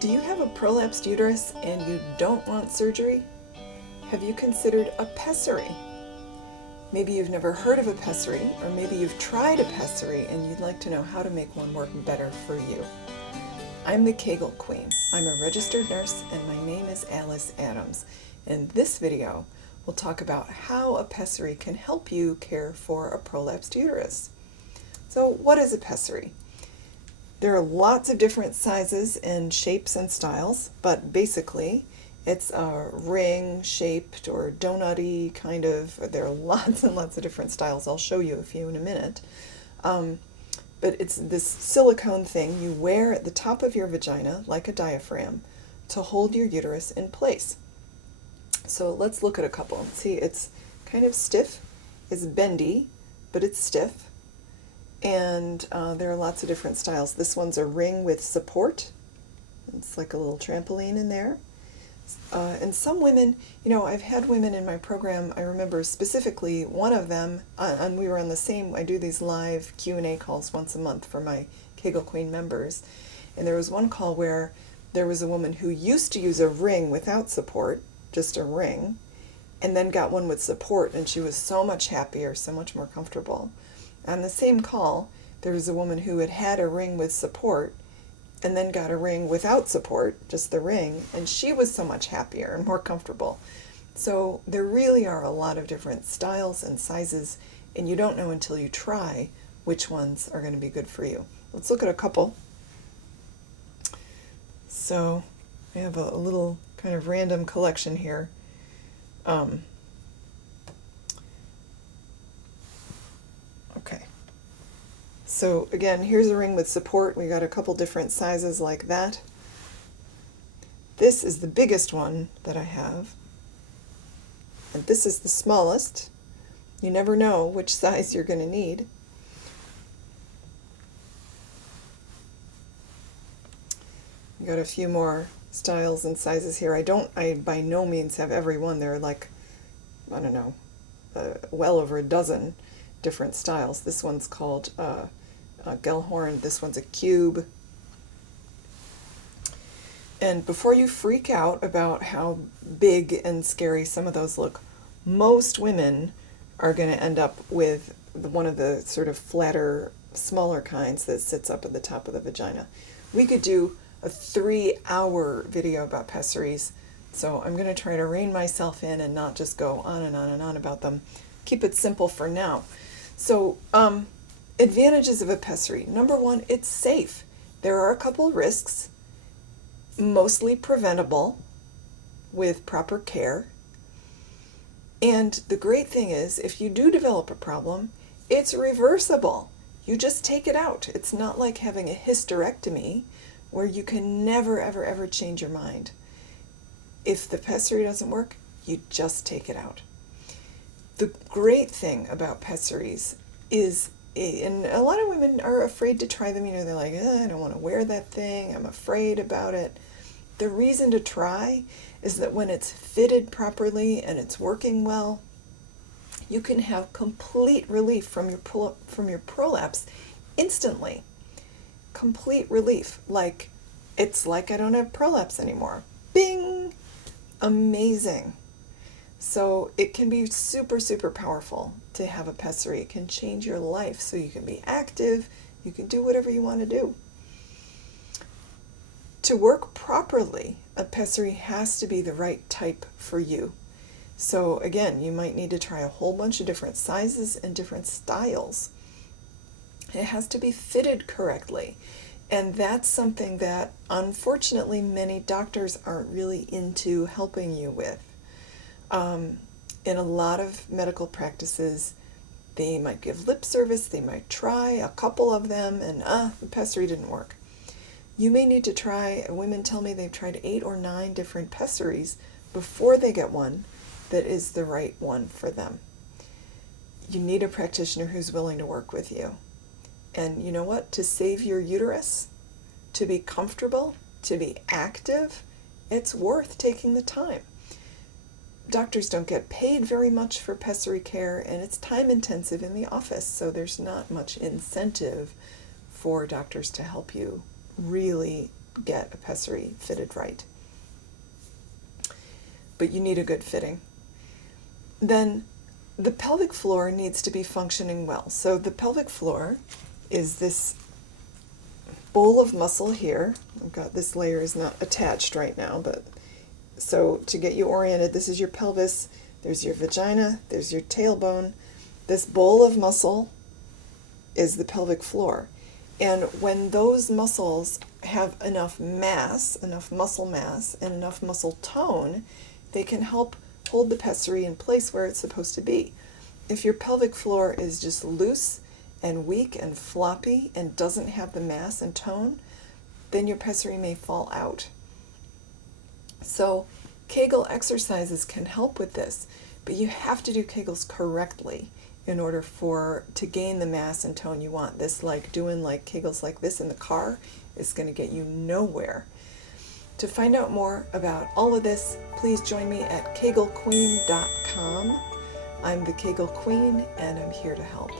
Do you have a prolapsed uterus and you don't want surgery? Have you considered a pessary? Maybe you've never heard of a pessary, or maybe you've tried a pessary and you'd like to know how to make one work better for you. I'm the Kegel Queen. I'm a registered nurse and my name is Alice Adams. In this video, we'll talk about how a pessary can help you care for a prolapsed uterus. So what is a pessary? There are lots of different sizes and shapes and styles, but basically it's a ring-shaped or donut-y kind of. There are lots and lots of different styles. I'll show you a few in a minute. But it's this silicone thing you wear at the top of your vagina, like a diaphragm, to hold your uterus in place. So let's look at a couple. See, it's kind of stiff. It's bendy, but it's stiff. And there are lots of different styles. This one's a ring with support. It's like a little trampoline in there. And some women, I've had women in my program. I remember specifically one of them, and we were on the same, I do these live Q&A calls once a month for my Kegel Queen members. And there was one call where there was a woman who used to use a ring without support, just a ring, and then got one with support, and she was so much happier, so much more comfortable. On the same call, there was a woman who had had a ring with support and then got a ring without support, just the ring, and she was so much happier and more comfortable. So there really are a lot of different styles and sizes, and you don't know until you try which ones are going to be good for you. Let's look at a couple. So I have a little kind of random collection here. Okay. So again, here's a ring with support. We got a couple different sizes like that. This is the biggest one that I have. And this is the smallest. You never know which size you're going to need. We got a few more styles and sizes here. I by no means have every one. There are like, I don't know, well over a dozen different styles. This one's called Gellhorn. This one's a cube. And before you freak out about how big and scary some of those look, most women are going to end up with one of the sort of flatter, smaller kinds that sits up at the top of the vagina. We could do a 3-hour video about pessaries, so I'm going to try to rein myself in and not just go on and on and on about them. Keep it simple for now. So, advantages of a pessary. Number one, it's safe. There are a couple risks, mostly preventable with proper care. And the great thing is, if you do develop a problem, it's reversible. You just take it out. It's not like having a hysterectomy where you can never, ever, ever change your mind. If the pessary doesn't work, you just take it out. The great thing about pessaries is, and a lot of women are afraid to try them, they're like, I don't want to wear that thing, I'm afraid about it. The reason to try is that when it's fitted properly and it's working well, you can have complete relief from your prolapse instantly. Complete relief. It's like I don't have prolapse anymore. Bing! Amazing. So it can be super, super powerful to have a pessary. It can change your life so you can be active, you can do whatever you want to do. To work properly, a pessary has to be the right type for you. So again, you might need to try a whole bunch of different sizes and different styles. It has to be fitted correctly. And that's something that unfortunately many doctors aren't really into helping you with. In a lot of medical practices, they might give lip service, they might try a couple of them, and the pessary didn't work. You may need to try, women tell me they've tried 8 or 9 different pessaries before they get one that is the right one for them. You need a practitioner who's willing to work with you. And you know what? To save your uterus, to be comfortable, to be active, it's worth taking the time. Doctors don't get paid very much for pessary care, and it's time intensive in the office, so there's not much incentive for doctors to help you really get a pessary fitted right. But you need a good fitting. Then the pelvic floor needs to be functioning well. So the pelvic floor is this bowl of muscle here. I've got this layer is not attached right now, but so to get you oriented, this is your pelvis, there's your vagina, there's your tailbone. This bowl of muscle is the pelvic floor. And when those muscles have enough mass, enough muscle mass, and enough muscle tone, they can help hold the pessary in place where it's supposed to be. If your pelvic floor is just loose and weak and floppy and doesn't have the mass and tone, then your pessary may fall out. So Kegel exercises can help with this, but you have to do Kegels correctly in order to gain the mass and tone you want. This doing Kegels like this in the car is going to get you nowhere. To find out more about all of this, please join me at kegelqueen.com. I'm the Kegel Queen, and I'm here to help.